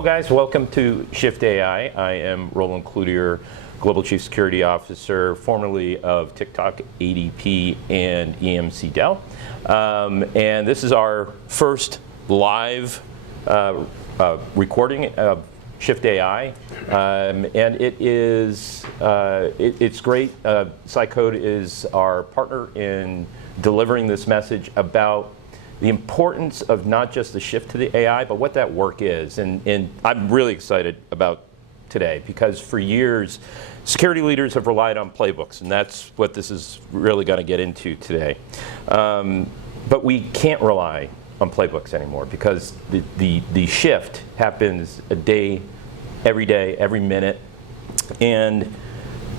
Well, guys, welcome to Shift AI. I am Roland Cloutier, Global Chief Security Officer, formerly of TikTok, ADP, and EMC Dell. And this is our first live recording of Shift AI, and it's great. Cycode is our partner in delivering this message about the importance of not just the shift to the AI, but what that work is. And I'm really excited about today because for years, security leaders have relied on playbooks, and that's what this is really going to get into today. But we can't rely on playbooks anymore because the shift happens a day, every minute, and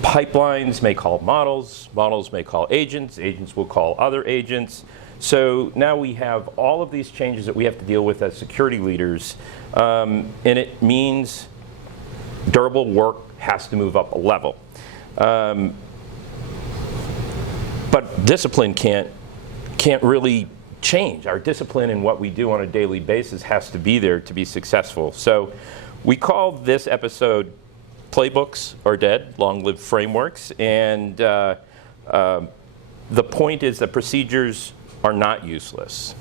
pipelines may call models may call agents will call other agents. So now we have all of these changes that we have to deal with as security leaders, and it means durable work has to move up a level. But discipline can't really change. Our discipline in what we do on a daily basis has to be there to be successful. So we call this episode Playbooks Are Dead, Long Live Frameworks, and the point is that procedures are not useless.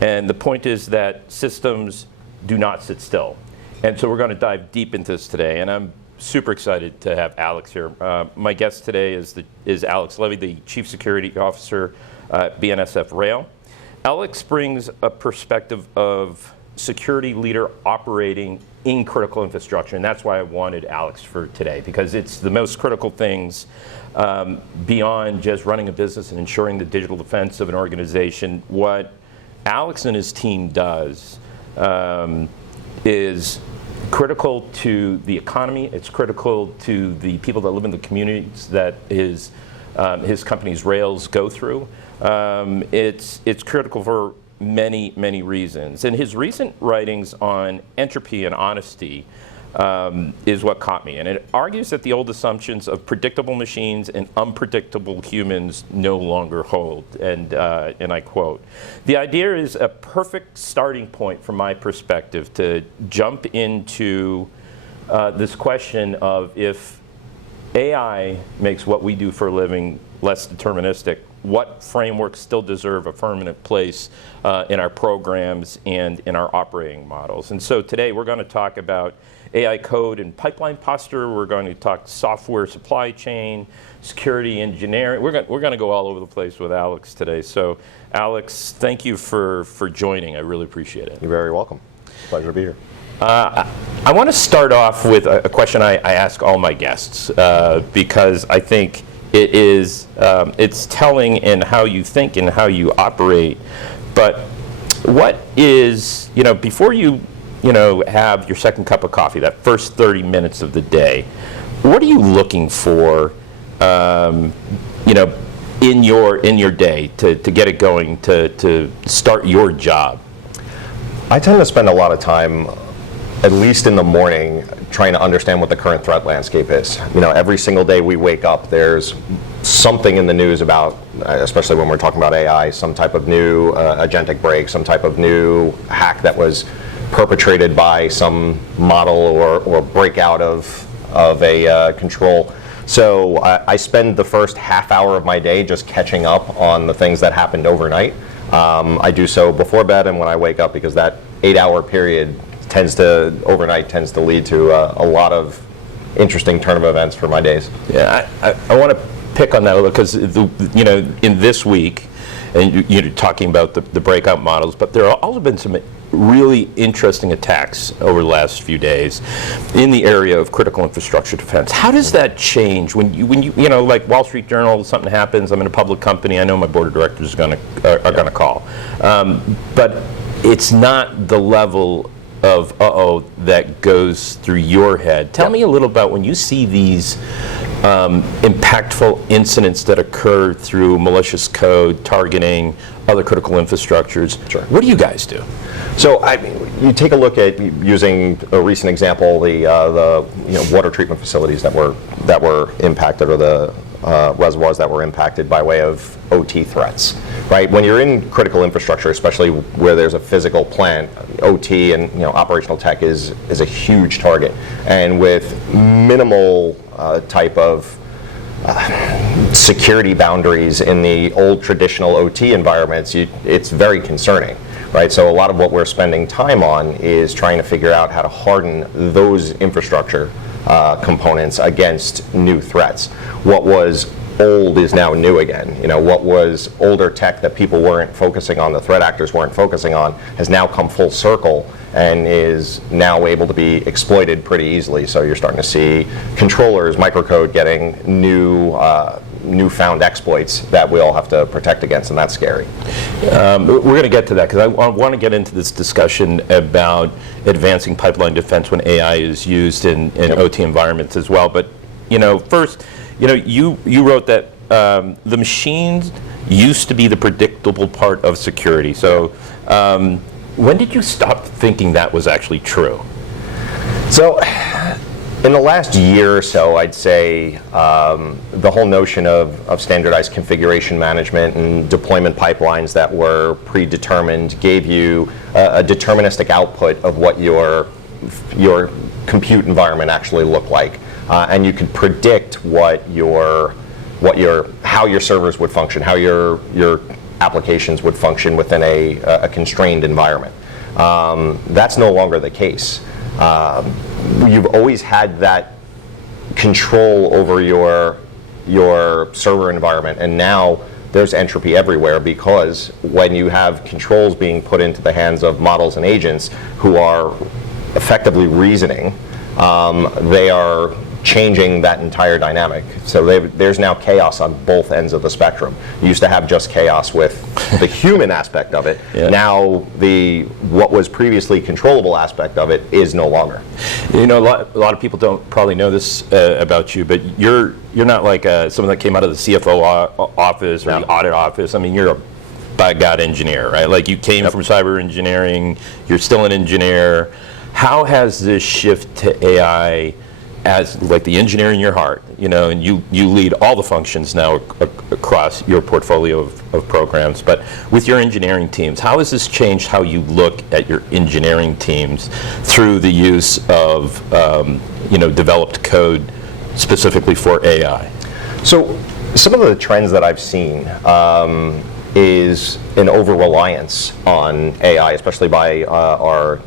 And the point is that systems do not sit still. And so we're going to dive deep into this today, and I'm super excited to have Alex here. My guest today is Alex Levy, the Chief Security Officer at BNSF Rail. Alex brings a perspective of security leader operating in critical infrastructure, and that's why I wanted Alex for today, because it's the most critical things beyond just running a business and ensuring the digital defense of an organization. What Alex and his team does is critical to the economy. It's critical to the people that live in the communities that his company's rails go through. It's critical for many reasons. And his recent writings on entropy and honesty is what caught me. And it argues that the old assumptions of predictable machines and unpredictable humans no longer hold. And I quote, "The idea is a perfect starting point from my perspective to jump into this question of if AI makes what we do for a living less deterministic, what frameworks still deserve a permanent place in our programs and in our operating models." And so today we're going to talk about AI code and pipeline posture. We're going to talk software supply chain, security engineering. We're going to go all over the place with Alex today. So Alex, thank you for joining. I really appreciate it. You're very welcome. Pleasure to be here. I want to start off with a question I ask all my guests because I think it's telling in how you think and how you operate. But what is, before you have your second cup of coffee, that first 30 minutes of the day, what are you looking for, in your day to get it going, to start your job? I tend to spend a lot of time, at least in the morning, trying to understand what the current threat landscape is. Every single day we wake up, there's something in the news about, especially when we're talking about AI, some type of new agentic break, some type of new hack that was perpetrated by some model or breakout of a control. So I spend the first half hour of my day just catching up on the things that happened overnight. I do so before bed and when I wake up, because that 8-hour period overnight tends to lead to a lot of interesting turn of events for my days. Yeah, I want to pick on that a little because in this week, and you're talking about the breakout models, but there have also been some really interesting attacks over the last few days in the area of critical infrastructure defense. How does that change when you like Wall Street Journal, something happens, I'm in a public company, I know my board of directors are going to call, but it's not the level of that goes through your head. Tell me a little about when you see these impactful incidents that occur through malicious code, targeting other critical infrastructures. Sure. What do you guys do? So you take a look at, using a recent example, the water treatment facilities that were impacted, or the reservoirs that were impacted by way of OT threats. right? When you're in critical infrastructure, especially where there's a physical plant, OT and operational tech is a huge target. And with minimal type of security boundaries in the old traditional OT environments, it's very concerning, right? So a lot of what we're spending time on is trying to figure out how to harden those infrastructure components against new threats. What was old is now new again. What was older tech that people weren't focusing on, the threat actors weren't focusing on, has now come full circle and is now able to be exploited pretty easily. So you're starting to see controllers, microcode getting newfound exploits that we all have to protect against, and that's scary. We're going to get to that because I want to get into this discussion about advancing pipeline defense when AI is used in OT environments as well. But first, you wrote that the machines used to be the predictable part of security. So when did you stop thinking that was actually true? So in the last year or so, I'd say the whole notion of standardized configuration management and deployment pipelines that were predetermined gave you a deterministic output of what your compute environment actually looked like. And you could predict how your servers would function, how your applications would function within a constrained environment. That's no longer the case. You've always had that control over your server environment, and now there's entropy everywhere because when you have controls being put into the hands of models and agents who are effectively reasoning, they are changing that entire dynamic. So there's now chaos on both ends of the spectrum. You used to have just chaos with the human aspect of it. Yeah. Now what was previously controllable aspect of it is no longer. A lot of people don't probably know this about you, but you're not like someone that came out of the CFO office or the audit office. I mean, you're a by God engineer, right? Like you came from cyber engineering, you're still an engineer. How has this shift to AI as like the engineer in your heart, and you lead all the functions now across your portfolio of programs, but with your engineering teams, how has this changed how you look at your engineering teams through the use of developed code specifically for AI? So some of the trends that I've seen is an over-reliance on AI, especially by our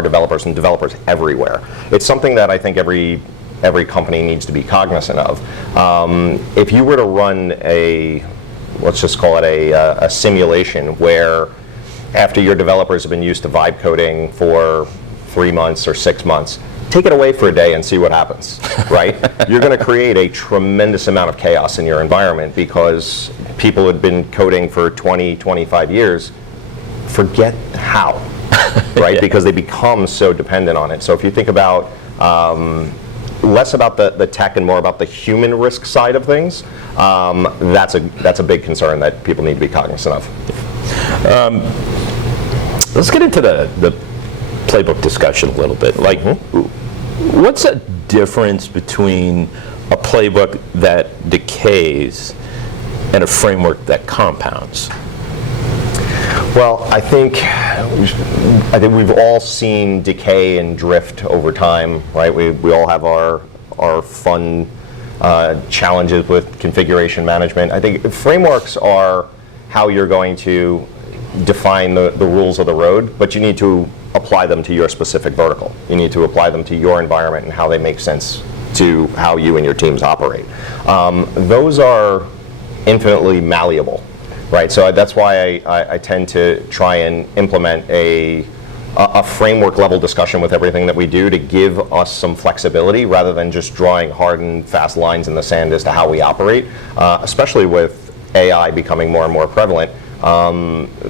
developers and developers everywhere. It's something that I think every company needs to be cognizant of. If you were to run let's just call it a simulation where after your developers have been used to vibe coding for 3 months or 6 months, take it away for a day and see what happens, right? You're going to create a tremendous amount of chaos in your environment because people had been coding for 20, 25 years, forget how, right? Yeah. Because they become so dependent on it. So if you think about less about the tech and more about the human risk side of things, that's a big concern that people need to be cognizant of. Let's get into the playbook discussion a little bit. Like, what's the difference between a playbook that decays and a framework that compounds? Well, I think we've all seen decay and drift over time, right? We all have our fun challenges with configuration management. I think frameworks are how you're going to define the rules of the road, but you need to apply them to your specific vertical. You need to apply them to your environment and how they make sense to how you and your teams operate. Those are infinitely malleable, right? So that's why I tend to try and implement a framework level discussion with everything that we do to give us some flexibility rather than just drawing hard and fast lines in the sand as to how we operate, especially with AI becoming more and more prevalent.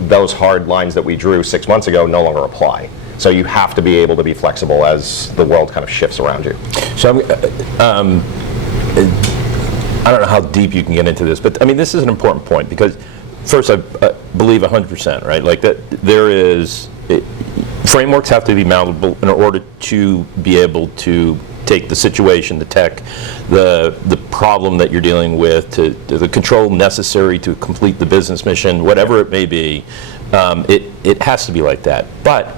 Those hard lines that we drew 6 months ago no longer apply. So you have to be able to be flexible as the world kind of shifts around you. So I don't know how deep you can get into this, but I mean, this is an important point because first I believe 100%, right? Like that frameworks have to be malleable in order to be able to take the situation, the tech, the problem that you're dealing with, to the control necessary to complete the business mission, whatever it may be. It has to be like that. But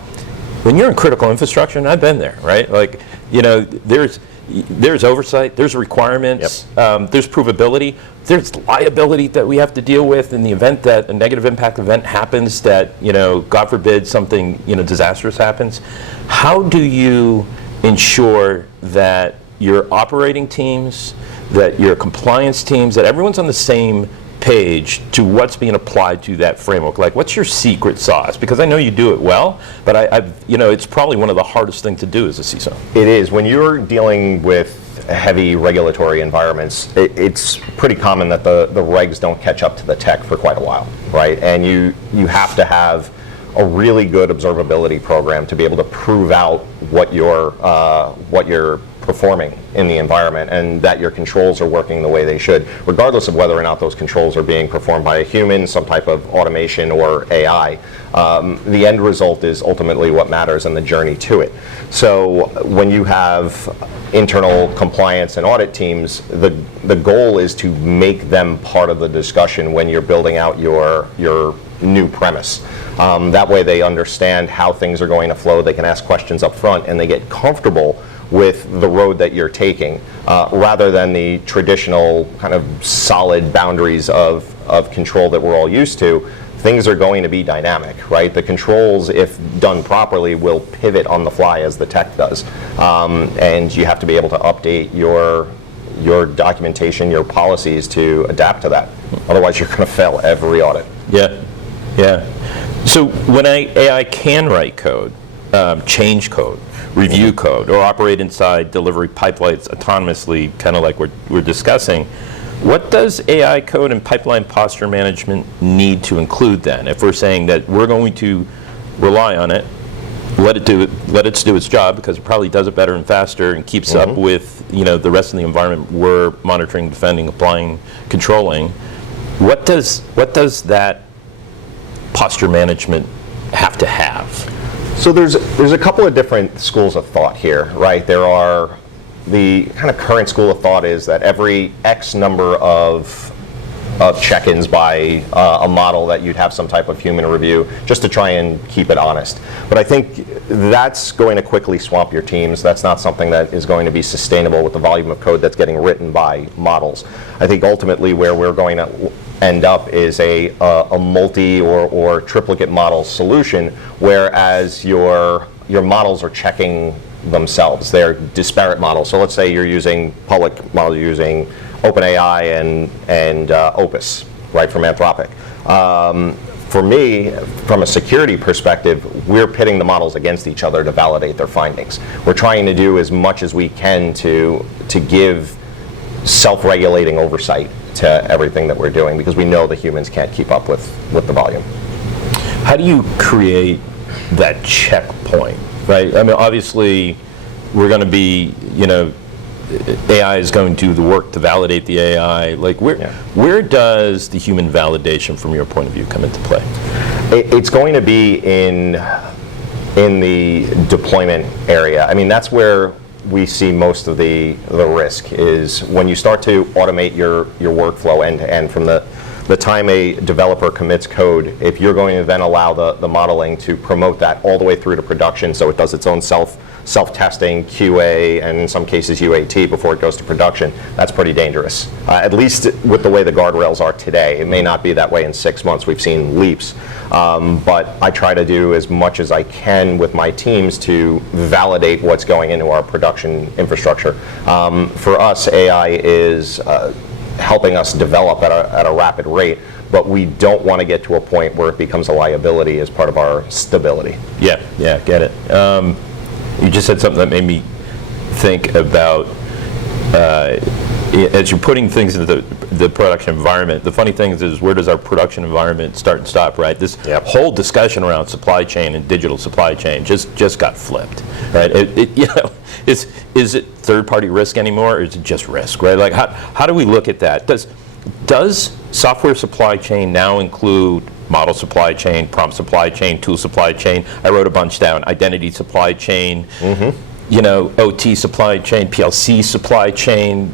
when you're in critical infrastructure, and I've been there, right? Like, there's oversight, there's requirements, there's provability, there's liability that we have to deal with in the event that a negative impact event happens, that, God forbid, something, disastrous happens. How do you ensure that your operating teams, that your compliance teams, that everyone's on the same page to what's being applied to that framework? Like, what's your secret sauce? Because I know you do it well, but it's probably one of the hardest things to do as a CISO. It is. When you're dealing with heavy regulatory environments, it's pretty common that the regs don't catch up to the tech for quite a while, right? And you have to have a really good observability program to be able to prove out what you're performing in the environment, and that your controls are working the way they should, regardless of whether or not those controls are being performed by a human, some type of automation, or AI. The end result is ultimately what matters, and the journey to it. So when you have internal compliance and audit teams, the goal is to make them part of the discussion when you're building out your new premise. That way they understand how things are going to flow, they can ask questions up front, and they get comfortable with the road that you're taking, rather than the traditional kind of solid boundaries of control that we're all used to. Things are going to be dynamic, right? The controls, if done properly, will pivot on the fly as the tech does. And you have to be able to update your documentation, your policies to adapt to that. Otherwise, you're going to fail every audit. Yeah. So when AI can write code, change code, review code, or operate inside delivery pipelines autonomously, kind of like we're discussing, what does AI code and pipeline posture management need to include then? If we're saying that we're going to rely on it, let it do its job, because it probably does it better and faster and keeps up with the rest of the environment we're monitoring, defending, applying, controlling. What does that posture management have to have? So there's a couple of different schools of thought here, right? There are the kind of current school of thought is that every X number of check-ins by a model that you'd have some type of human review, just to try and keep it honest. But I think that's going to quickly swamp your teams. That's not something that is going to be sustainable with the volume of code that's getting written by models. I think ultimately where we're going to end up is a multi or triplicate model solution, whereas your models are checking themselves. They're disparate models. So let's say you're using public model, you're using OpenAI and Opus, right, from Anthropic. For me, from a security perspective, we're pitting the models against each other to validate their findings. We're trying to do as much as we can to give self-regulating oversight to everything that we're doing, because we know the humans can't keep up with the volume. How do you create that checkpoint, right? I mean, obviously, we're going to be, AI is going to do the work to validate the AI. Like, where does the human validation, from your point of view, come into play? It's going to be in the deployment area. I mean, that's where we see most of the risk, is when you start to automate your workflow end to end, from the time a developer commits code. If you're going to then allow the modeling to promote that all the way through to production, so it does its own self-testing, QA, and in some cases UAT before it goes to production, that's pretty dangerous. At least with the way the guardrails are today. It may not be that way in 6 months. We've seen leaps. But I try to do as much as I can with my teams to validate what's going into our production infrastructure. For us, AI is helping us develop at a rapid rate, but we don't want to get to a point where it becomes a liability as part of our stability. Yeah, get it. You just said something that made me think about, as you're putting things into the production environment, the funny thing is where does our production environment start and stop, right? This whole discussion around supply chain and digital supply chain just got flipped, right? Is it third-party risk anymore, or is it just risk, right? Like, how do we look at that? Does software supply chain now include model supply chain, prompt supply chain, tool supply chain? I wrote a bunch down. Identity supply chain. OT supply chain, PLC supply chain,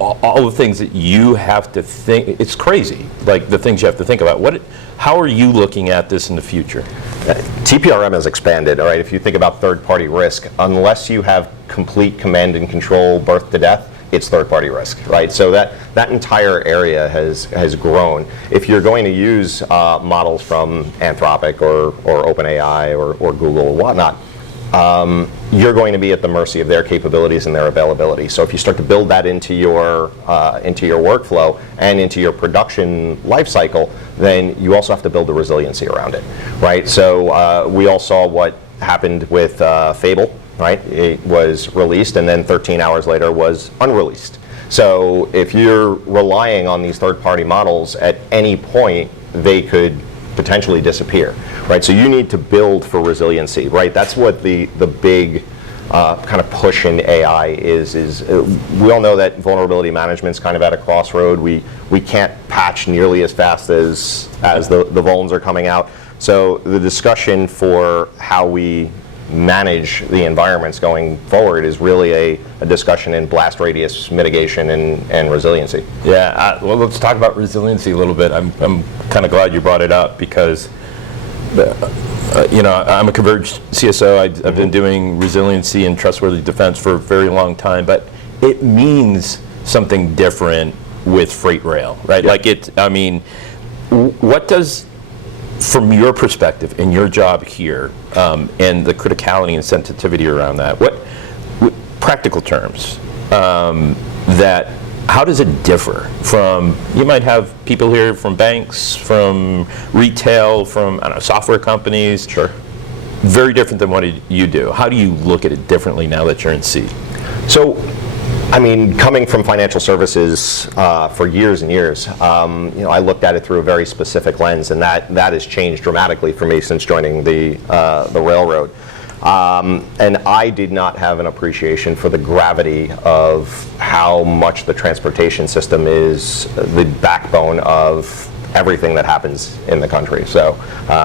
all the things that you have to think. It's crazy, like the things you have to think about. How are you looking at this in the future? TPRM has expanded, all right? If you think about third-party risk, unless you have complete command and control birth to death, it's third-party risk, right? So that entire area has grown. If you're going to use models from Anthropic or OpenAI or Google or whatnot, you're going to be at the mercy of their capabilities and their availability. So if you start to build that into your workflow and into your production lifecycle, then you also have to build the resiliency around it, right? So we all saw what happened with Fable, right? It was released and then 13 hours later was unreleased. So if you're relying on these third-party models, at any point they could potentially disappear, right? So you need to build for resiliency, right? That's what the big kind of push in AI is we all know that vulnerability management's kind of at a crossroad. We can't patch nearly as fast as the vulns are coming out. So the discussion for how we manage the environments going forward is really a discussion in blast radius mitigation and resiliency. Yeah, well, let's talk about resiliency a little bit. I'm kind of glad you brought it up because, I'm a converged CISO. I've been doing resiliency and trustworthy defense for a very long time, but it means something different with freight rail, right? Yeah. What does, from your perspective and your job here, and the criticality and sensitivity around that, what practical terms, how does it differ from, you might have people here from banks, from retail, from software companies. Sure. Very different than what you do. How do you look at it differently now that you're in C? So, coming from financial services for years and years, I looked at it through a very specific lens, and that has changed dramatically for me since joining the railroad. And I did not have an appreciation for the gravity of how much the transportation system is the backbone of everything that happens in the country. So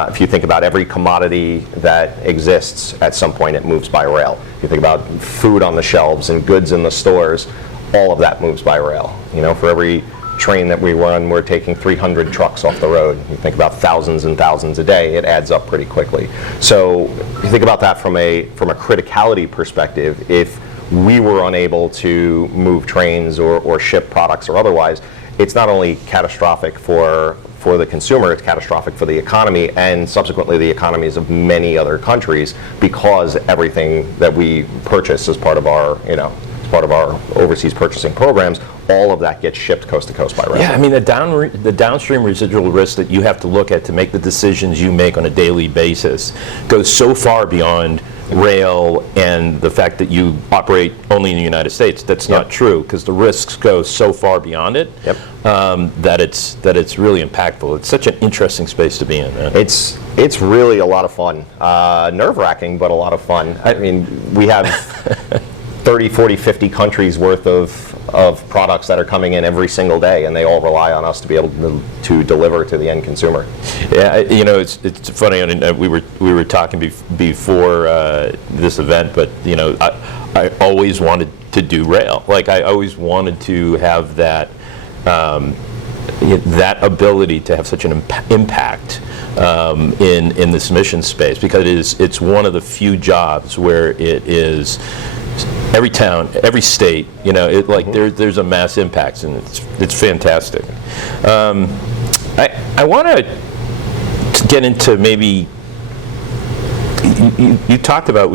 if you think about every commodity that exists, at some point it moves by rail. If you think about food on the shelves and goods in the stores, all of that moves by rail. For every train that we run, we're taking 300 trucks off the road. You think about thousands and thousands a day, it adds up pretty quickly. So you think about that from a criticality perspective. If we were unable to move trains or ship products or otherwise, it's not only catastrophic for the consumer, it's catastrophic for the economy and subsequently the economies of many other countries, because everything that we purchase as part of our overseas purchasing programs, all of that gets shipped coast to coast by rail. Yeah, the downstream residual risk that you have to look at to make the decisions you make on a daily basis goes so far beyond rail and the fact that you operate only in the United States. That's not true, because the risks go so far beyond it. Yep. that it's really impactful. It's such an interesting space to be in, man. It's really a lot of fun. Nerve-wracking, but a lot of fun. We have 30, 40, 50 countries worth of products that are coming in every single day, and they all rely on us to be able to deliver to the end consumer. Yeah, it's funny. We were talking before this event, but I always wanted to do rail. Like, I always wanted to have that that ability to have such an impact in this mission space, because it's one of the few jobs where it is. Every town, every state, there's a mass impact, and it's fantastic. I want to get into maybe you talked about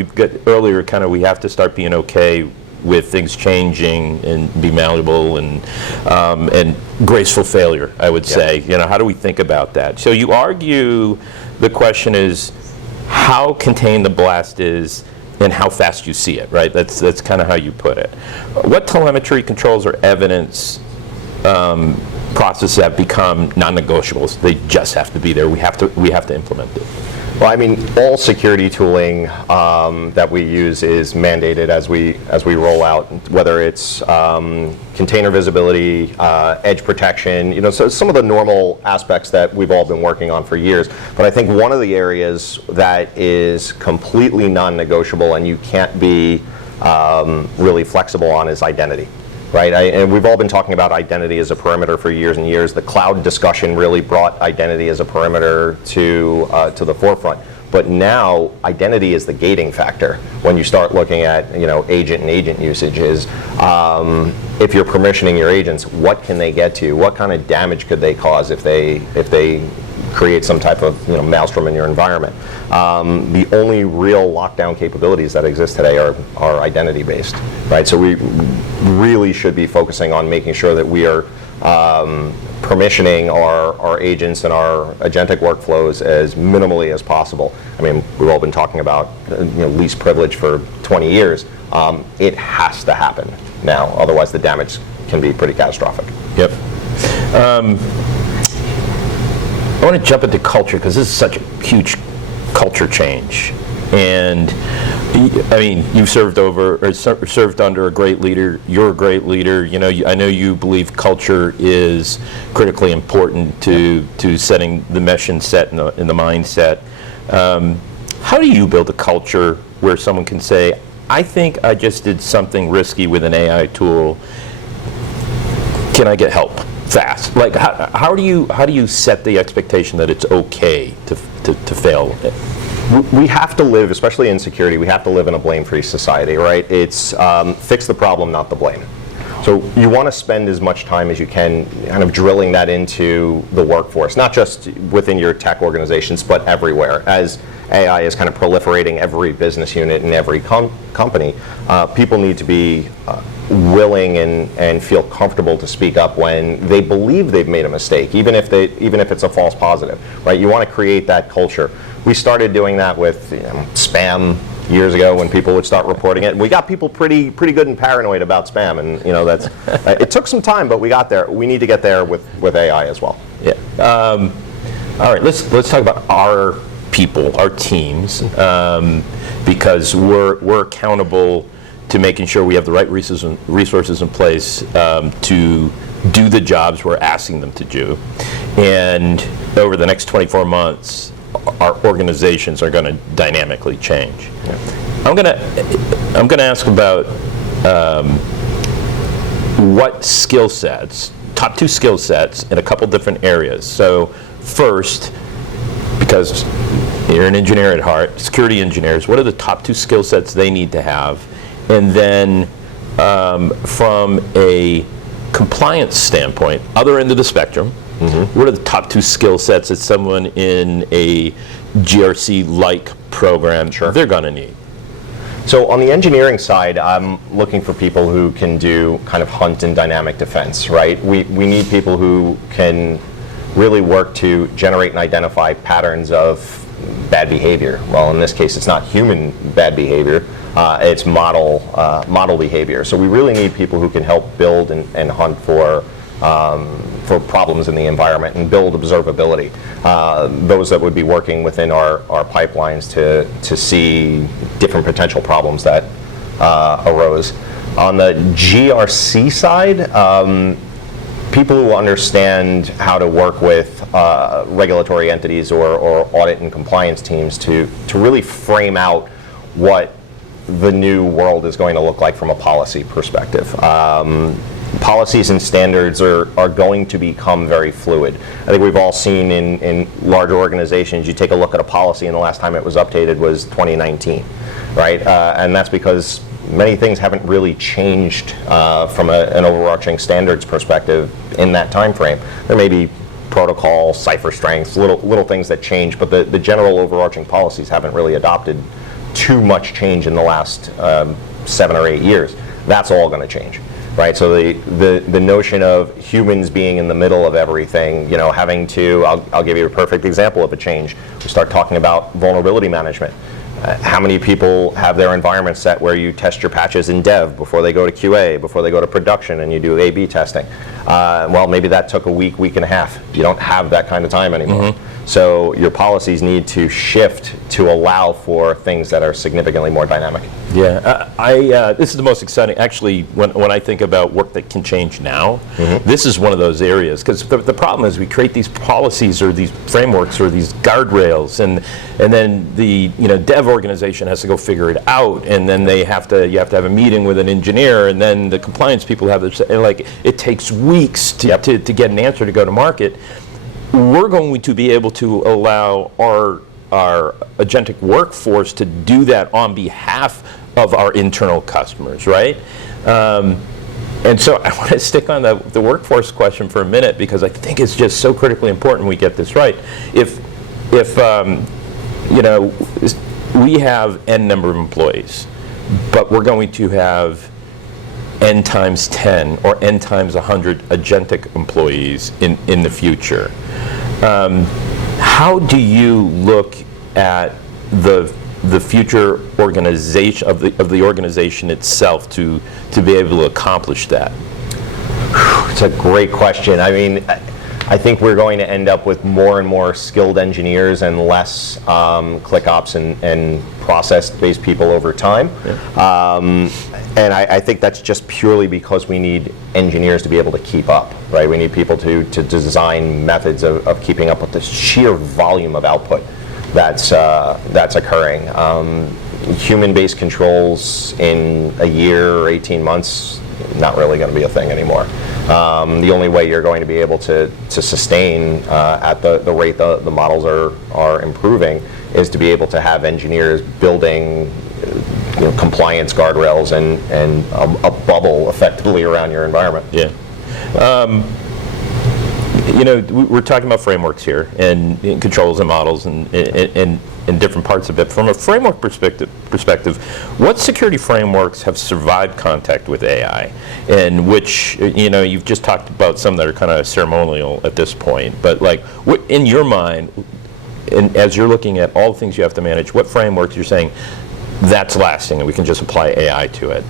earlier. We have to start being okay with things changing and be malleable and graceful failure, I would say. How do we think about that? So you argue the question is how contained the blast is and how fast you see it, right? That's kind of how you put it. What telemetry controls or evidence processes have become non-negotiables? They just have to be there. We have to implement it. Well, all security tooling that we use is mandated as we roll out, whether it's container visibility, edge protection, so some of the normal aspects that we've all been working on for years. But I think one of the areas that is completely non-negotiable and you can't be really flexible on is identity. Right, and we've all been talking about identity as a perimeter for years and years. The cloud discussion really brought identity as a perimeter to the forefront. But now identity is the gating factor when you start looking at agent and agent usages. If you're permissioning your agents, what can they get to? What kind of damage could they cause if they create some type of maelstrom in your environment? The only real lockdown capabilities that exist today are identity based, right? So we really should be focusing on making sure that we are permissioning our agents and our agentic workflows as minimally as possible. I mean, we've all been talking about least privilege for 20 years. It has to happen now, otherwise the damage can be pretty catastrophic. Yep. I want to jump into culture because this is such a huge culture change. And I mean, you've served under a great leader. You're a great leader. I know you believe culture is critically important to setting the mission set in the mindset. How do you build a culture where someone can say, I think I just did something risky with an AI tool. Can I get help fast? Like, how do you set the expectation that it's okay to fail? We have to live, especially in security, we have to live in a blame-free society, right? It's fix the problem, not the blame. So you want to spend as much time as you can kind of drilling that into the workforce, not just within your tech organizations, but everywhere. As AI is kind of proliferating every business unit and every company, people need to be willing and feel comfortable to speak up when they believe they've made a mistake, even if it's a false positive, right? You want to create that culture. We started doing that with spam years ago when people would start reporting it. We got people pretty good and paranoid about spam, and that's it took some time, but we got there. We need to get there with AI as well. Yeah. All right. Let's talk about our people, our teams, because we're accountable to making sure we have the right resources in place to do the jobs we're asking them to do. And over the next 24 months, our organizations are going to dynamically change. Yeah. I'm going to ask about what skill sets, top 2 skill sets in a couple different areas. So first, because you're an engineer at heart, security engineers, what are the top 2 skill sets they need to have? And then from a compliance standpoint, other end of the spectrum, what are the top 2 skill sets that someone in a GRC-like program they're going to need? So on the engineering side, I'm looking for people who can do kind of hunt and dynamic defense, right? We need people who can really work to generate and identify patterns of bad behavior. Well, in this case, it's not human bad behavior. It's model behavior. So we really need people who can help build and hunt for problems in the environment and build observability. Those that would be working within our pipelines to see different potential problems that arose. On the GRC side, people who understand how to work with regulatory entities or audit and compliance teams to really frame out what the new world is going to look like from a policy perspective. Policies and standards are going to become very fluid. I think we've all seen in larger organizations, you take a look at a policy and the last time it was updated was 2019, right? And that's because many things haven't really changed from an overarching standards perspective in that time frame. There may be protocol, cipher strengths, little things that change, but the general overarching policies haven't really adopted too much change in the last 7 or 8 years. That's all going to change. Right, so the notion of humans being in the middle of everything, having to, I'll give you a perfect example of a change. We start talking about vulnerability management. How many people have their environment set where you test your patches in dev before they go to QA, before they go to production, and you do A/B testing? Well, maybe that took a week and a half. You don't have that kind of time anymore. So your policies need to shift to allow for things that are significantly more dynamic. Yeah, this is the most exciting. Actually, when I think about work that can change now, this is one of those areas. Because the problem is we create these policies or these frameworks or these guardrails, and then the dev organization has to go figure it out, and then you have to have a meeting with an engineer, and then the compliance people have this. And like it takes weeks to get an answer to go to market. We're going to be able to allow our agentic workforce to do that on behalf of our internal customers, right? And so I want to stick on the workforce question for a minute, because I think it's just so critically important we get this right. If we have N number of employees, but we're going to have N times 10 or N times 100 agentic employees in the future, how do you look at the future organization of the organization itself to be able to accomplish that? It's a great question. I mean, I think we're going to end up with more and more skilled engineers and less ClickOps and process-based people over time. And I think that's just purely because we need engineers to be able to keep up, right? We need people to design methods of keeping up with the sheer volume of output that's occurring. Human-based controls in a year or 18 months, not really going to be a thing anymore. The only way you're going to be able to sustain at the rate the models are improving is to be able to have engineers building compliance guardrails and a bubble effectively around your environment. Yeah. We're talking about frameworks here and controls and models and different parts of it. From a framework perspective, what security frameworks have survived contact with AI, and which, you've just talked about some that are kind of ceremonial at this point, but like, what in your mind, and as you're looking at all the things you have to manage, what frameworks you're saying that's lasting and we can just apply AI to it?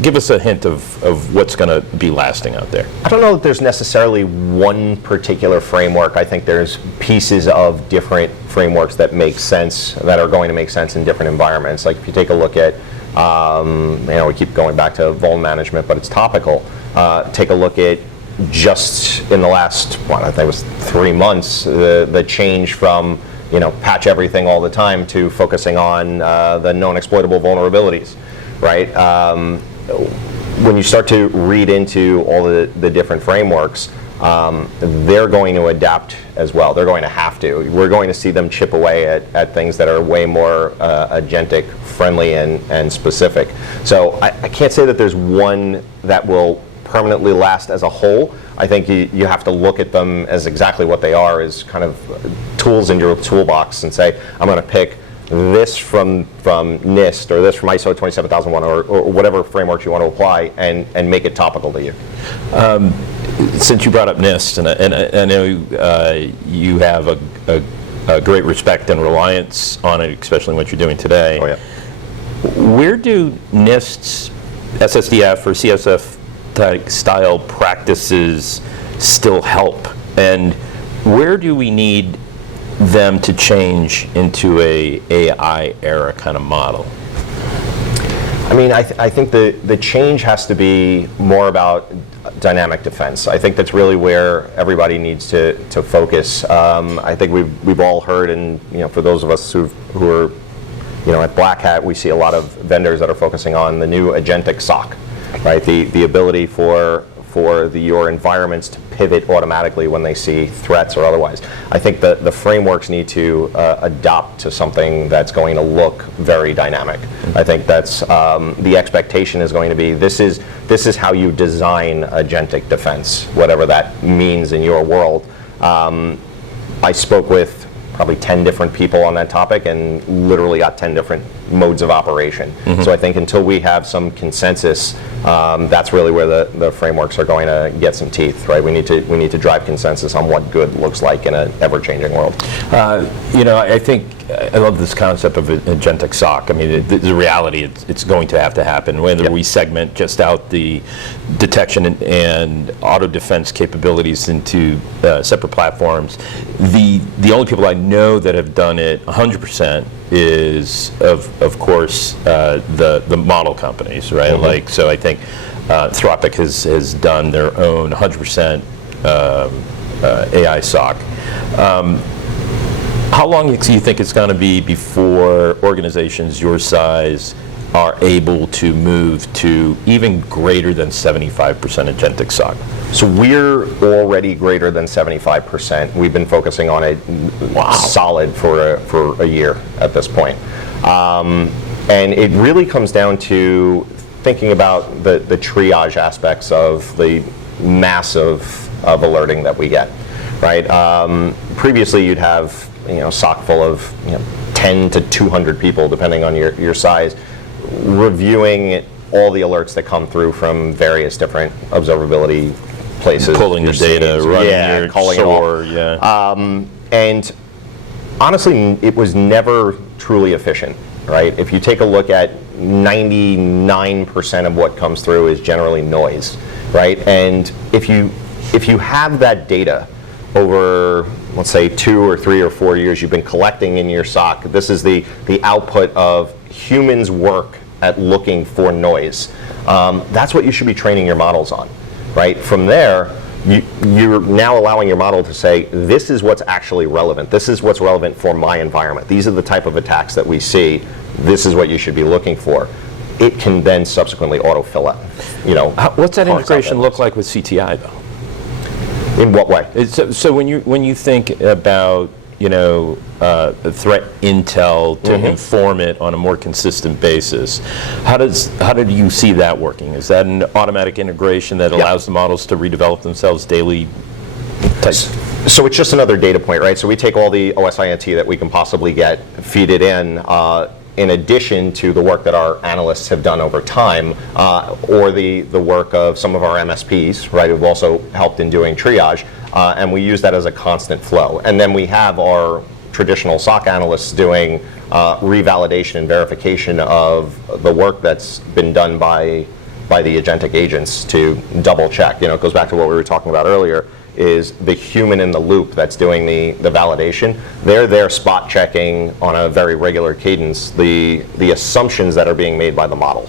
Give us a hint of what's going to be lasting out there. I don't know that there's necessarily one particular framework. I think there's pieces of different frameworks that make sense, that are going to make sense in different environments. Like if you take a look at, we keep going back to vuln management, but it's topical. Take a look at just in the last, I think it was 3 months, the change from patch everything all the time to focusing on the known exploitable vulnerabilities, right? When you start to read into all the different frameworks, they're going to adapt as well. They're going to have to. We're going to see them chip away at things that are way more agentic friendly and specific. So I can't say that there's one that will permanently last as a whole. I think you have to look at them as exactly what they are, as kind of tools in your toolbox, and say, I'm going to pick this from NIST or this from ISO 27001 or whatever framework you want to apply and make it topical to you. Since you brought up NIST, and I know you have a great respect and reliance on it, especially what you're doing today. Oh, yeah. Where do NIST's SSDF or CSF style practices still help? And where do we need them to change into a AI era kind of model? I mean, I think the change has to be more about dynamic defense. I think that's really where everybody needs to focus. I think we've all heard, and for those of us who are at Black Hat, we see a lot of vendors that are focusing on the new Agentic SOC, right? The ability for your environments to pivot automatically when they see threats or otherwise. I think the frameworks need to adopt to something that's going to look very dynamic. I think that's the expectation is going to be, this is how you design agentic defense, whatever that means in your world. I spoke with probably 10 different people on that topic and literally got 10 different modes of operation. So I think until we have some consensus, that's really where the frameworks are going to get some teeth, right? We need to drive consensus on what good looks like in an ever-changing world. I think I love this concept of an agentic SOC. I mean, the reality, it's going to have to happen. Whether we segment just out the detection and auto defense capabilities into separate platforms, the only people I know that have done it 100% is, of course, the model companies, right? Like, so I think Anthropic has done their own 100% AI SOC. How long do you think it's going to be before organizations your size are able to move to even greater than 75% agentic SOC? So we're already greater than 75%. We've been focusing on it solid for a year at this point. And it really comes down to thinking about the triage aspects of the mass of alerting that we get, right? Previously, you'd have SOC full of 10 to 200 people, depending on your size, reviewing all the alerts that come through from various different observability places. Pulling the data, running your calling SOAR, and honestly, it was never truly efficient, right? If you take a look at 99% of what comes through is generally noise, right? And if you have that data over, let's say, 2 or 3 or 4 years you've been collecting in your SOC, this is the output of humans' work at looking for noise. That's what you should be training your models on, right? From there, you're now allowing your model to say, this is what's actually relevant. This is what's relevant for my environment. These are the type of attacks that we see. This is what you should be looking for. It can then subsequently autofill it. What's that integration look like with CTI, though? In what way? So when you think about threat intel to inform it on a more consistent basis, how do you see that working? Is that an automatic integration that allows the models to redevelop themselves daily? So it's just another data point, right? So we take all the OSINT that we can possibly get, feed it in addition to the work that our analysts have done over time, or the work of some of our MSPs, right, who've also helped in doing triage, and we use that as a constant flow. And then we have our traditional SOC analysts doing revalidation and verification of the work that's been done by the agentic agents to double check. It goes back to what we were talking about earlier, is the human in the loop that's doing the validation. They're there spot checking on a very regular cadence the assumptions that are being made by the model.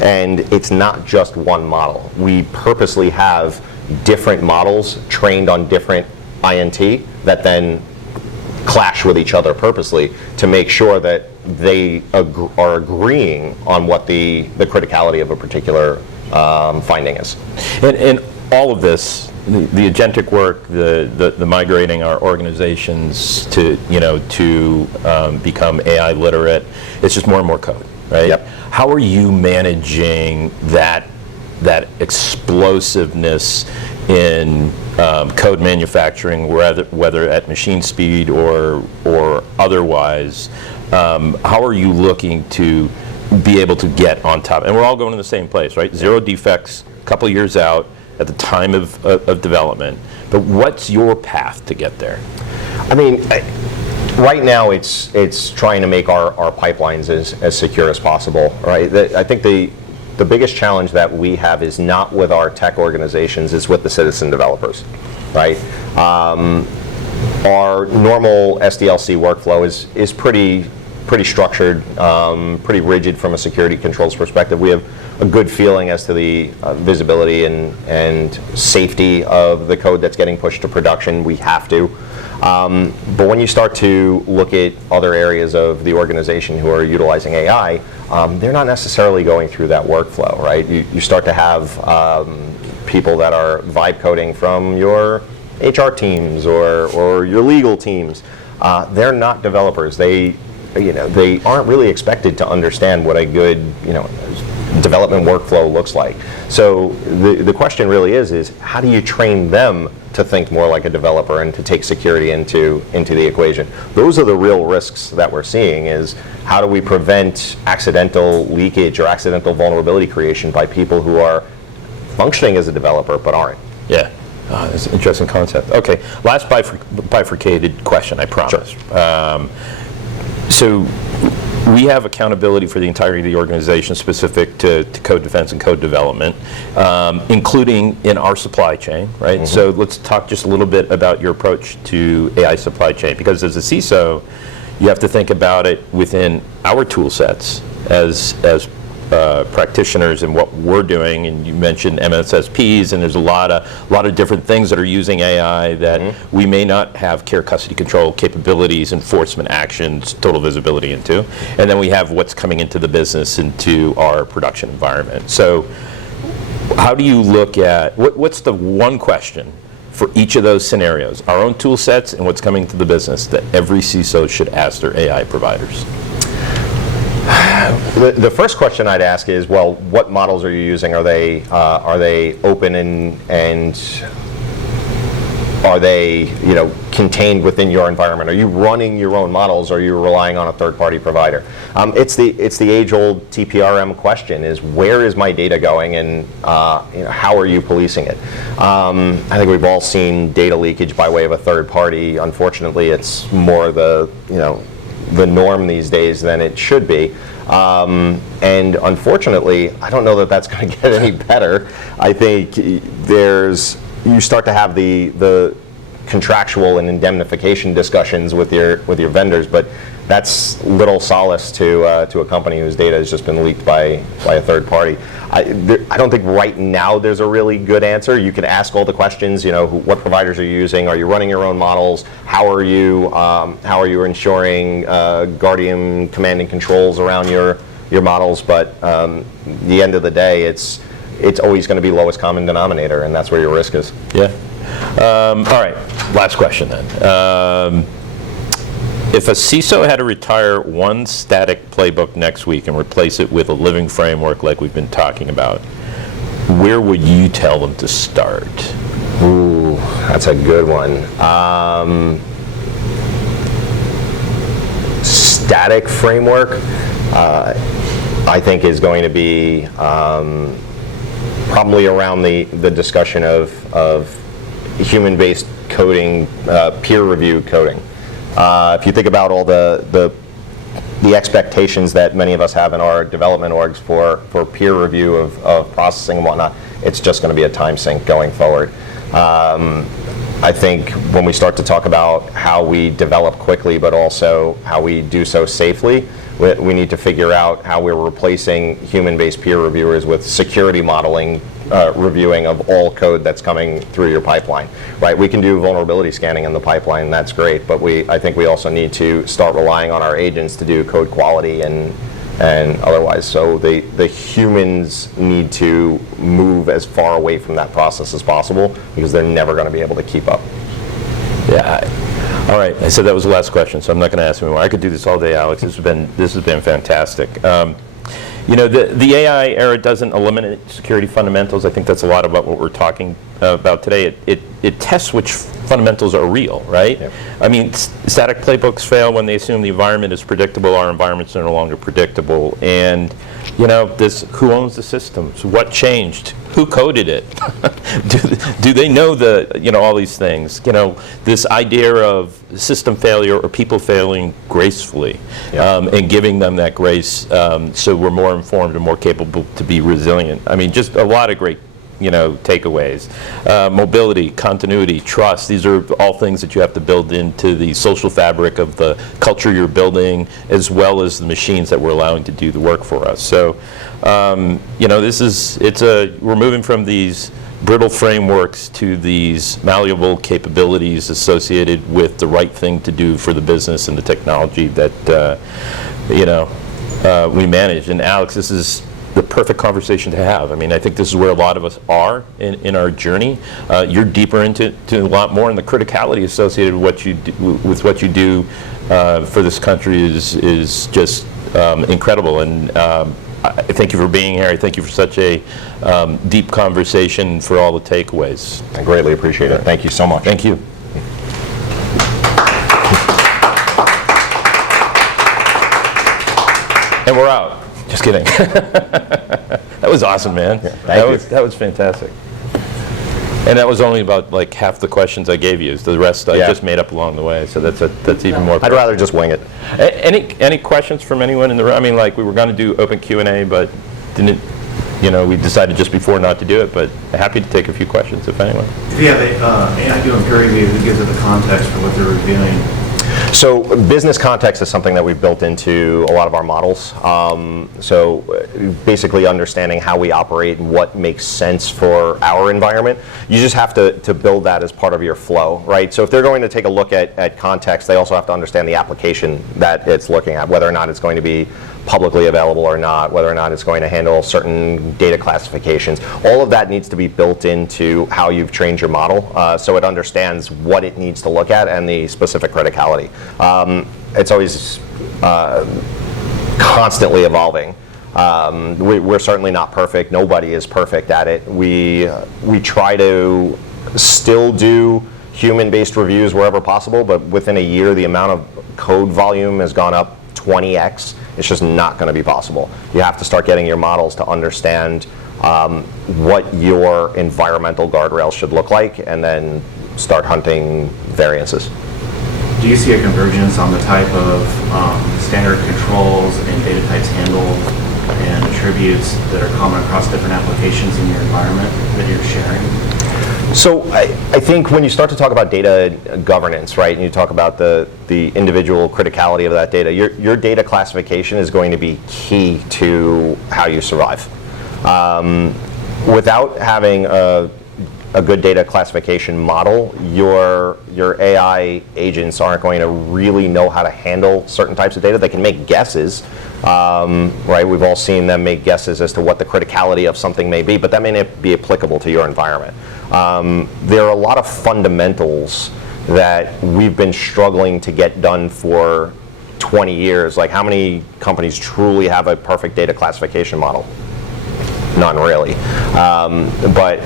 And it's not just one model. We purposely have different models trained on different INT that then clash with each other purposely to make sure that they are agreeing on what the criticality of a particular finding is. And all of this, the agentic work, the migrating our organizations to become AI literate, it's just more and more code, right? Yep. How are you managing that explosiveness in code manufacturing, whether at machine speed or otherwise? How are you looking to be able to get on top? And we're all going to the same place, right? Zero defects, a couple of years out at the time of development. But what's your path to get there? I mean, right now it's trying to make our pipelines as secure as possible, right? I think the biggest challenge that we have is not with our tech organizations, it's with the citizen developers, right? Our normal SDLC workflow is pretty structured, pretty rigid from a security controls perspective. We have a good feeling as to the visibility and safety of the code that's getting pushed to production. We have to. But when you start to look at other areas of the organization who are utilizing AI, they're not necessarily going through that workflow, right? You start to have people that are vibe coding from your HR teams or your legal teams. They're not developers. They aren't really expected to understand what a good, development workflow looks like. So the question really is how do you train them to think more like a developer and to take security into the equation? Those are the real risks that we're seeing, is how do we prevent accidental leakage or accidental vulnerability creation by people who are functioning as a developer but aren't. Yeah. That's an interesting concept. Okay, last bifurcated question, I promise. Sure. So we have accountability for the entirety of the organization specific to code defense and code development, including in our supply chain, right? So let's talk just a little bit about your approach to AI supply chain, because as a CISO, you have to think about it within our tool sets as practitioners and what we're doing. And you mentioned MSSPs, and there's a lot of different things that are using AI that we may not have care, custody, control capabilities, enforcement actions, total visibility into. And then we have what's coming into the business, into our production environment. So how do you look at, what's the one question for each of those scenarios, our own tool sets and what's coming to the business, that every CISO should ask their AI providers? The first question I'd ask is, well, what models are you using? Are they open and are they contained within your environment? Are you running your own models, or are you relying on a third-party provider? It's the age-old TPRM question: is where is my data going, and how are you policing it? I think we've all seen data leakage by way of a third party. Unfortunately, it's more the norm these days than it should be. And unfortunately, I don't know that that's going to get any better. I think you start to have the contractual and indemnification discussions with your vendors, but that's little solace to a company whose data has just been leaked by a third party. I don't think right now there's a really good answer. You can ask all the questions. What providers are you using? Are you running your own models? How are you ensuring Guardian command and controls around your models? But the end of the day, it's always going to be lowest common denominator, and that's where your risk is. Yeah. All right. Last question then. If a CISO had to retire one static playbook next week and replace it with a living framework like we've been talking about, where would you tell them to start? Ooh, that's a good one. Static framework, I think, is going to be probably around the discussion of human-based coding, peer-reviewed coding. If you think about all the expectations that many of us have in our development orgs for peer review of processing and whatnot, it's just going to be a time sink going forward. I think when we start to talk about how we develop quickly, but also how we do so safely, we need to figure out how we're replacing human-based peer reviewers with security modeling reviewing of all code that's coming through your pipeline. Right? We can do vulnerability scanning in the pipeline, that's great, but I think we also need to start relying on our agents to do code quality and otherwise. So the humans need to move as far away from that process as possible, because they're never going to be able to keep up. Yeah. All right. I said that was the last question, so I'm not going to ask anymore. I could do this all day, Alex. This has been fantastic. The AI era doesn't eliminate security fundamentals. I think that's a lot about what we're talking about today. It tests which fundamentals are real, right? Yep. I mean, static playbooks fail when they assume the environment is predictable. Our environments are no longer predictable. And, who owns the systems? What changed? Who coded it? do they know all these things? This idea of system failure or people failing gracefully, and giving them that grace, so we're more informed and more capable to be resilient. I mean, just a lot of great takeaways. Mobility, continuity, trust, these are all things that you have to build into the social fabric of the culture you're building, as well as the machines that we're allowing to do the work for us. So, we're moving from these brittle frameworks to these malleable capabilities associated with the right thing to do for the business and the technology that, we manage. And Alex, this is the perfect conversation to have. I mean, I think this is where a lot of us are in our journey. You're deeper into a lot more, and the criticality associated with what you do for this country is just incredible. And I thank you for being here. I thank you for such a deep conversation, for all the takeaways. I greatly appreciate it. Thank you so much. Thank you. And we're out. Just kidding. That was awesome, man. Yeah, thank you. That was fantastic. And that was only about like half the questions I gave you. The rest I Yeah. just made up along the way. So that's even more. I'd rather just wing it. Any questions from anyone in the room? I mean, like we were going to do open Q&A, but didn't. We decided just before not to do it. But happy to take a few questions if anyone. If you have a AI doing peer review, who gives it the context for what they're reviewing? So business context is something that we've built into a lot of our models. So basically understanding how we operate and what makes sense for our environment. You just have to build that as part of your flow, right? So if they're going to take a look at context, they also have to understand the application that it's looking at, whether or not it's going to be publicly available or not, whether or not it's going to handle certain data classifications. All of that needs to be built into how you've trained your model, so it understands what it needs to look at and the specific criticality. It's always constantly evolving. We're certainly not perfect. Nobody is perfect at it. We try to still do human-based reviews wherever possible, but within a year, the amount of code volume has gone up 20x. It's just not going to be possible. You have to start getting your models to understand what your environmental guardrails should look like, and then start hunting variances. Do you see a convergence on the type of standard controls and data types handled and attributes that are common across different applications in your environment that you're sharing? So I think when you start to talk about data governance, right, and you talk about the individual criticality of that data, your data classification is going to be key to how you survive. Without having a good data classification model, your AI agents aren't going to really know how to handle certain types of data. They can make guesses, right? We've all seen them make guesses as to what the criticality of something may be, but that may not be applicable to your environment. There are a lot of fundamentals that we've been struggling to get done for 20 years. Like, how many companies truly have a perfect data classification model? None, really. But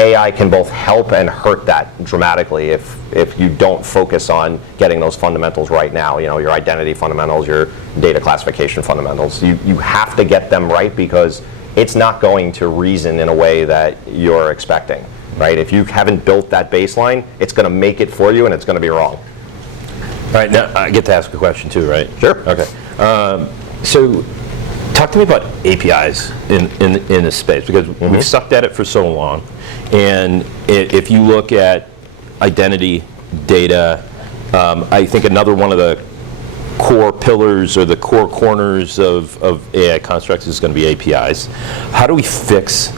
AI can both help and hurt that dramatically if you don't focus on getting those fundamentals right now. Your identity fundamentals, your data classification fundamentals. You have to get them right, because it's not going to reason in a way that you're expecting, right? If you haven't built that baseline, it's going to make it for you, and it's going to be wrong. All right, now I get to ask a question too, right? Sure. Okay. So talk to me about APIs in this space, because we've sucked at it for so long. And if you look at identity data, I think another one of the core pillars or the core corners of AI constructs is going to be APIs. How do we fix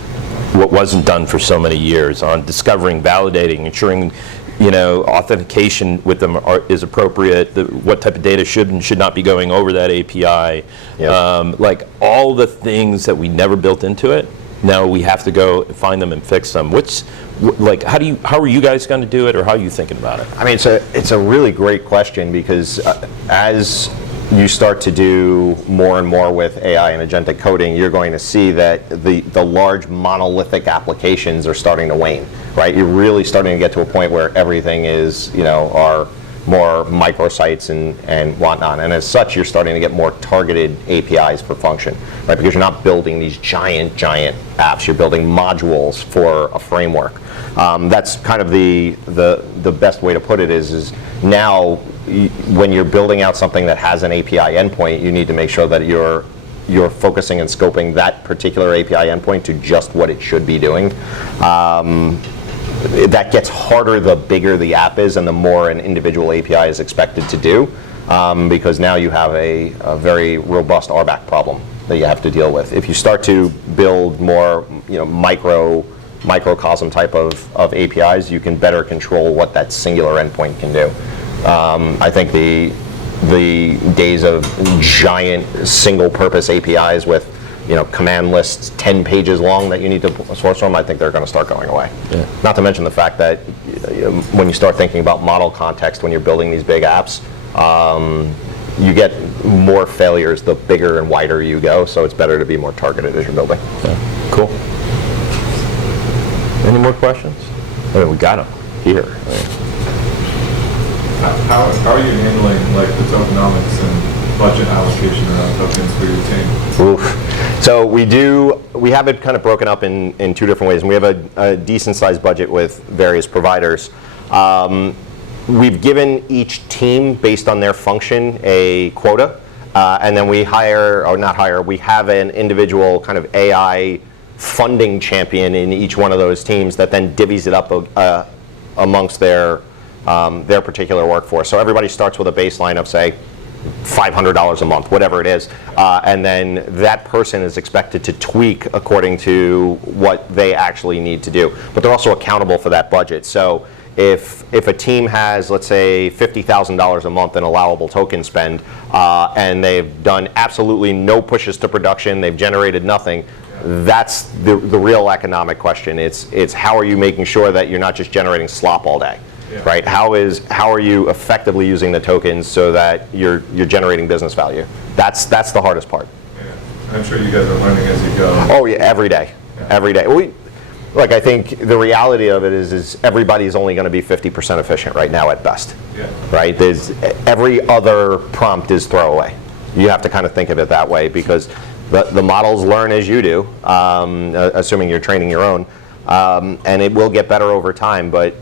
what wasn't done for so many years on discovering, validating, ensuring authentication with them is appropriate, what type of data should and should not be going over that API, Yep. like all the things that we never built into it, now we have to go find them and fix them. How are you guys going to do it, or how are you thinking about it? I mean, it's a really great question, because as you start to do more and more with AI and agentic coding, you're going to see that the large monolithic applications are starting to wane, right? You're really starting to get to a point where everything is, are more microsites and whatnot. And as such, you're starting to get more targeted APIs per function, right? Because you're not building these giant apps. You're building modules for a framework. That's kind of the best way to put it is now when you're building out something that has an API endpoint, you need to make sure that you're focusing and scoping that particular API endpoint to just what it should be doing. That gets harder the bigger the app is and the more an individual API is expected to do, because now you have a very robust RBAC problem that you have to deal with. If you start to build more microcosm type of APIs, you can better control what that singular endpoint can do. I think the days of giant single-purpose APIs with command lists 10 pages long that you need to source from, I think they're going to start going away. Yeah. Not to mention the fact that when you start thinking about model context when you're building these big apps, you get more failures the bigger and wider you go, so it's better to be more targeted as you're building. Yeah. Cool. Any more questions? I mean, we got them here. How are you handling the tokenomics and budget allocation around tokens for your team? Oof. So we have it kind of broken up in two different ways, and we have a decent sized budget with various providers. We've given each team, based on their function, a quota, and then we we have an individual kind of AI funding champion in each one of those teams that then divvies it up amongst their particular workforce. So everybody starts with a baseline of, say, $500 a month, whatever it is, and then that person is expected to tweak according to what they actually need to do. But they're also accountable for that budget. So if a team has, let's say, $50,000 a month in allowable token spend, and they've done absolutely no pushes to production, they've generated nothing, that's the real economic question. It's how are you making sure that you're not just generating slop all day? Yeah. Right? How are you effectively using the tokens so that you're generating business value? That's the hardest part. Yeah. I'm sure you guys are learning as you go. Oh yeah, every day, every day. I think the reality of it is everybody's only going to be 50% efficient right now at best. Yeah. Right? Every other prompt is throwaway. You have to kind of think of it that way, because the models learn as you do, assuming you're training your own. And it will get better over time, but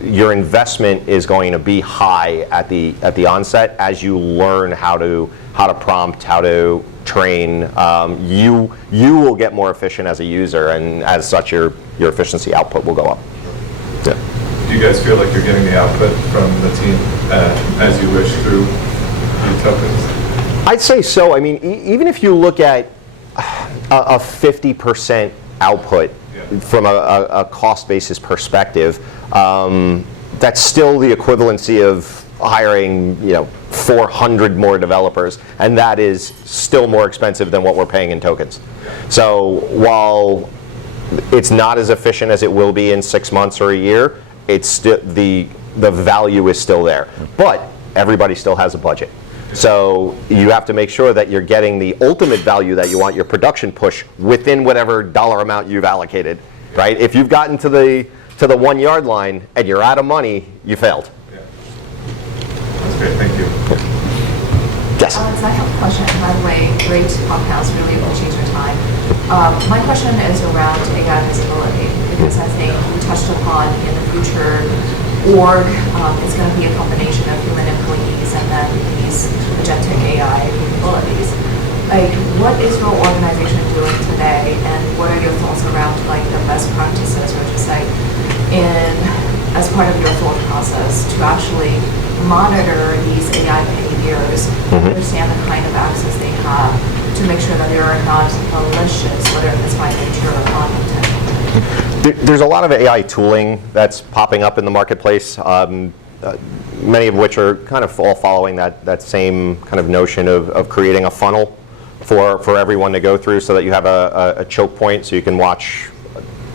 your investment is going to be high at the onset as you learn how to prompt, how to train. You will get more efficient as a user, and as such, your efficiency output will go up. Yeah. Do you guys feel like you're getting the output from the team as you wish through the tokens? I'd say so. I mean, even if you look at a 50% output, from a cost basis perspective, that's still the equivalency of hiring 400 more developers, and that is still more expensive than what we're paying in tokens. So while it's not as efficient as it will be in 6 months or a year, it's still the value is still there. But everybody still has a budget. So you have to make sure that you're getting the ultimate value that you want, your production push, within whatever dollar amount you've allocated, right? If you've gotten to the 1 yard line and you're out of money, you failed. Yeah. That's great, thank you. Yes. Alex, I have a question. By the way, great podcast, really appreciate your time. My question is around AI visibility, because I think we touched upon in the future, org is going to be a combination of human employees and then these agentic AI capabilities. What is your organization doing today, and what are your thoughts around the best practices, or just as part of your thought process to actually monitor these AI behaviors, understand the kind of access they have, to make sure that they are not malicious, whether it's by nature or non-intent? There's a lot of AI tooling that's popping up in the marketplace, many of which are kind of all following that same kind of notion of creating a funnel for everyone to go through, so that you have a choke point, so you can watch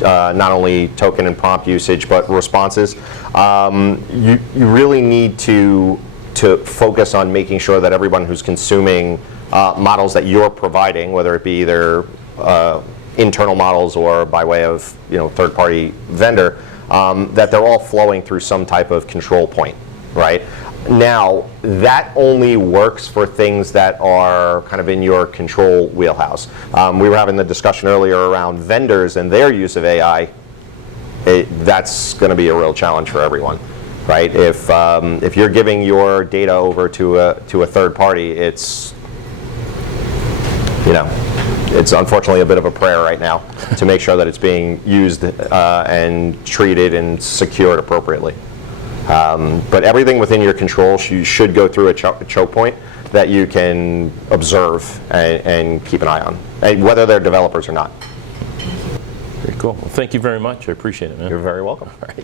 not only token and prompt usage, but responses. You really need to focus on making sure that everyone who's consuming models that you're providing, whether it be either internal models or by way of third-party vendor, that they're all flowing through some type of control point, right? Now, that only works for things that are kind of in your control wheelhouse. We were having the discussion earlier around vendors and their use of AI. That's going to be a real challenge for everyone, right? If you're giving your data over to a third party, it's unfortunately a bit of a prayer right now to make sure that it's being used and treated and secured appropriately. But everything within your control, you should go through a choke point that you can observe and keep an eye on, and whether they're developers or not. Very cool. Well, thank you very much. I appreciate it, man. You're very welcome. All right.